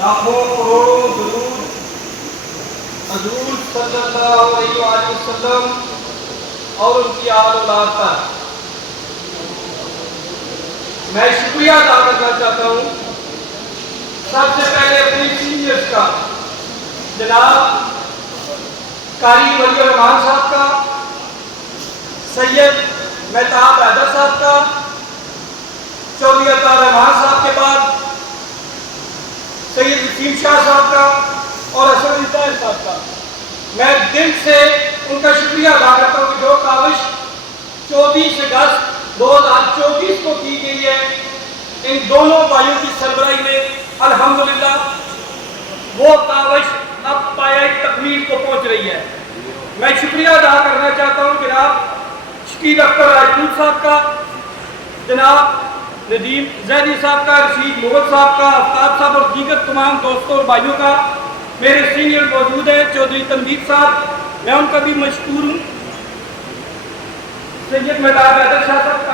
لاکھوں کروڑوں درود حضور صلی اللہ علیہ وآلہ وسلم اور ان کی آل اولاد پر۔ میں شکریہ ادا کرنا چاہتا ہوں سب سے پہلے اپنی سینئرز کا، جناب قاری ولی الرحمان صاحب کا، سید مہتاب حیدر صاحب کا، چودھری عطا الرحمان صاحب کے بعد سید وسیم شاہ صاحب کا اور اسد علی طاہر صاحب کا۔ میں دل سے ان کا شکریہ ادا کرتا ہوں کہ جو کاوش 24 اگست 2024 کو کی گئی ہے ان دونوں بھائیوں کی سربراہی میں، الحمدللہ وہ کاوش اب پایہ تکمیل کو پہنچ رہی ہے۔ میں شکریہ ادا کرنا چاہتا ہوں جناب شکیل اختر راجپوت صاحب کا، جناب ندیم زیدی صاحب کا، رشید مغل صاحب کا، آفتاب صاحب اور دیگر تمام دوستوں اور بھائیوں کا۔ میرے سینئر موجود ہیں چودھری تنویر صاحب، میں ان کا بھی مشکور ہوں۔ سید مہتاب حیدر شاہ صاحب،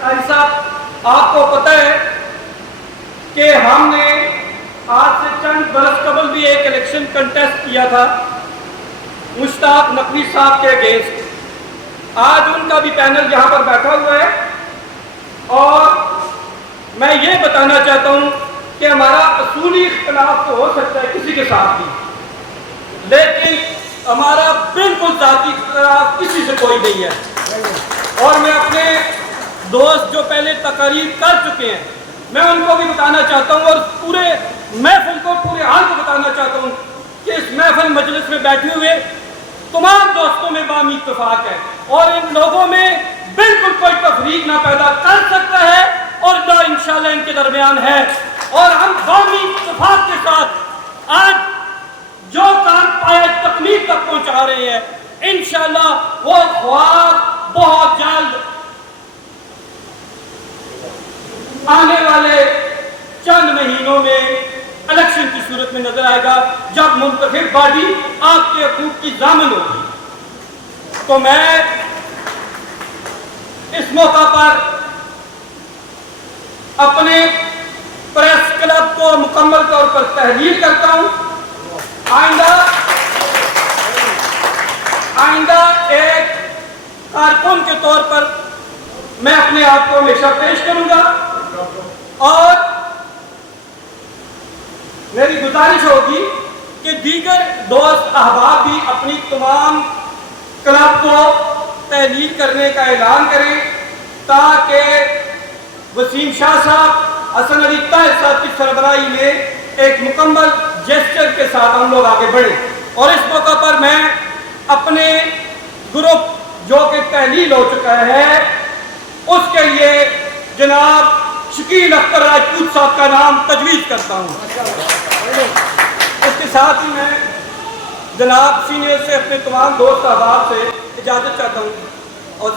قاری صاحب، آپ کو پتہ ہے کہ ہم نے آج سے چند برس قبل بھی ایک الیکشن کنٹیسٹ کیا تھا مشتاق نقوی صاحب کے اگینسٹ۔ آج ان کا بھی پینل یہاں پر بیٹھا ہوا ہے اور میں یہ بتانا چاہتا ہوں کہ ہمارا اصولی اختلاف تو ہو سکتا ہے کسی کے ساتھ بھی، لیکن ہمارا بالکل ذاتی اختلاف کسی سے کوئی نہیں ہے۔ اور میں اپنے دوست جو پہلے تقاریر کر چکے ہیں میں ان کو بھی بتانا چاہتا ہوں اور پورے محفل کو، پورے حال کو بتانا چاہتا ہوں کہ اس محفل مجلس میں بیٹھے ہوئے تمام دوستوں میں باہمی اتفاق ہے اور ان لوگوں میں بالکل کوئی تفریق نہ پیدا کر سکتا ہے اور نہ انشاءاللہ ان کے درمیان ہے، اور ہم باہمی اتفاق کے ساتھ آج جو کام پایہ تکمیل تک پہنچا رہے ہیں انشاءاللہ وہ خواب بہت جلد آنے والے چند مہینوں میں الیکشن کی صورت میں نظر آئے گا جب منتخب باڈی آپ کے حقوق کی ضامن ہوگی۔ تو میں اس موقع پر اپنے پریس کلب کو مکمل طور پر تحلیل کرتا ہوں۔ آئندہ ایک کارکن کے طور پر میں اپنے آپ کو ہمیشہ پیش کروں گا اور میری گزارش ہوگی کہ دیگر دوست احباب بھی اپنی تمام کلب کو تحلیل کرنے کا اعلان کریں تاکہ وسیم شاہ صاحب، اسد علی طاہر صاحب کی سربراہی میں ایک مکمل جیسچر کے ساتھ ہم لوگ آگے بڑھیں۔ اور اس موقع پر میں اپنے گروپ جو کہ تحلیل ہو چکا ہے اس کے لیے جناب شکیل اختر راجپوت صاحب کا نام تجویز کرتا ہوں۔ اس کے ساتھ ہی میں جناب سینئر سے اپنے تمام دوست احباب سے اجازت چاہتا ہوں اور